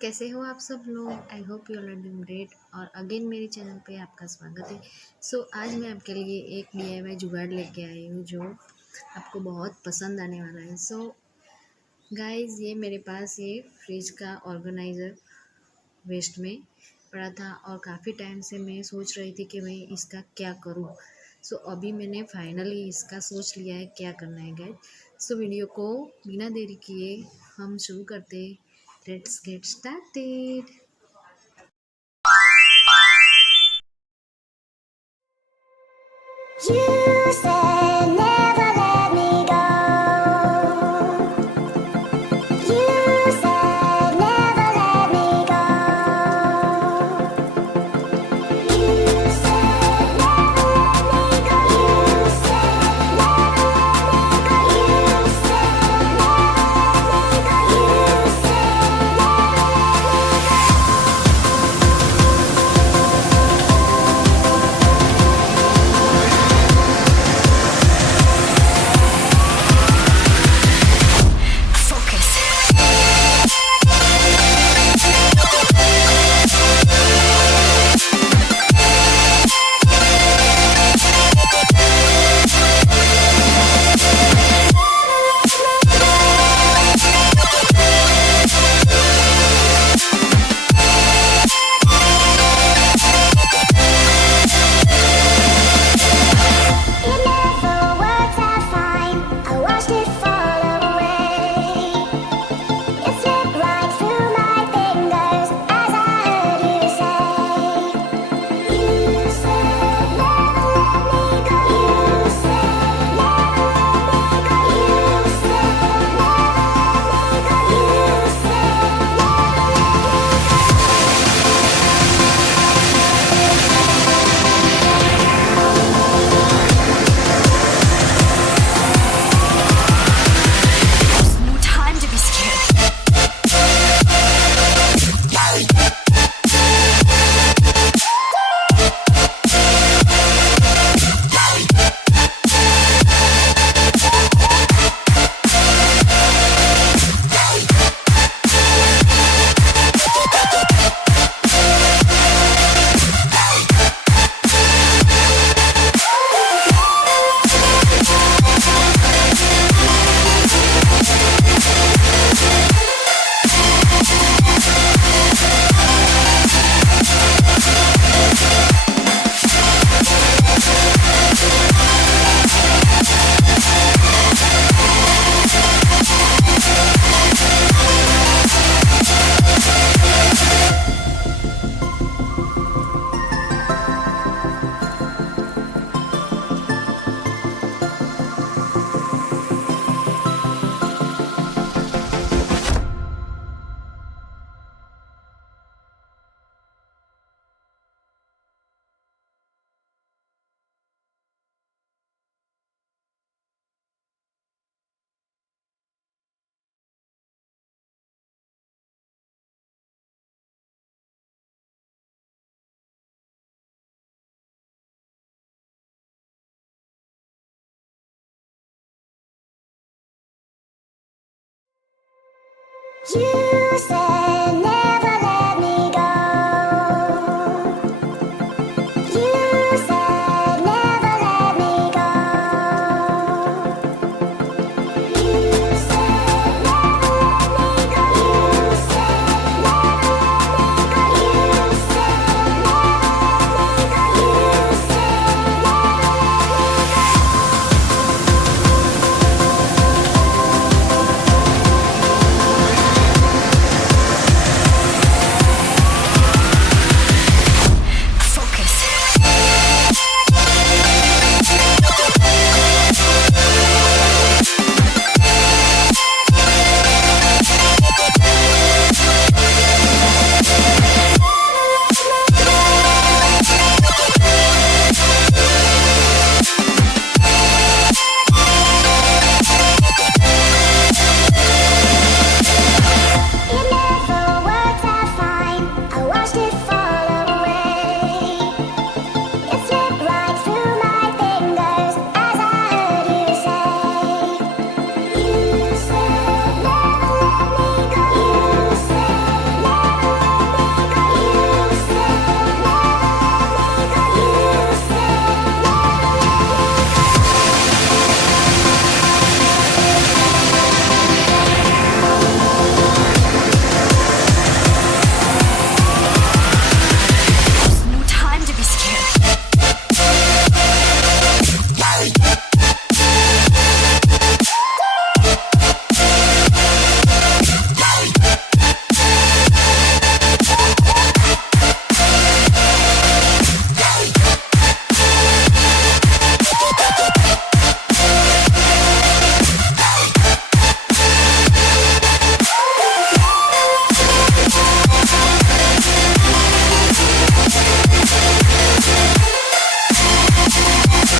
कैसे हो आप सब लोग। I hope you are doing great. और अगेन मेरे चैनल पे आपका स्वागत है। आज मैं आपके लिए एक DIY जुगाड़ लेके आई हूँ जो आपको बहुत पसंद आने वाला है। गाइस, ये मेरे पास ये फ्रिज का ऑर्गेनाइज़र वेस्ट में पड़ा था और काफ़ी टाइम से मैं सोच रही थी कि मैं इसका क्या करूँ। अभी मैंने फाइनली इसका सोच लिया है क्या करना है गाइस। वीडियो को बिना देरी किए हम शुरू करते। Let's get started. You said never let me go. You said never let me go. You said never let me go. You said never let me go. You said never let me go. You said it never worked out fine. I watched it fall away. It slipped right through my fingers as I heard you say. You said never let me go. You said never let me go. You said never let me go. You said there's no time to be scared. You said